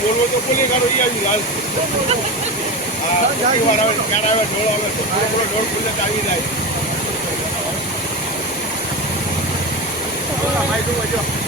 બોલવું તો બોલી કાઢો, આવે, ઢોળ આવે, થોડો ઢોળ ખુલે તો આવી જાય. ભાઈ, તું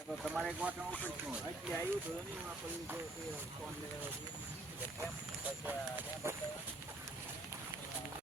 તમારે એક વાત ઓપરેશન એટલે આવ્યું તો ફોન લેવા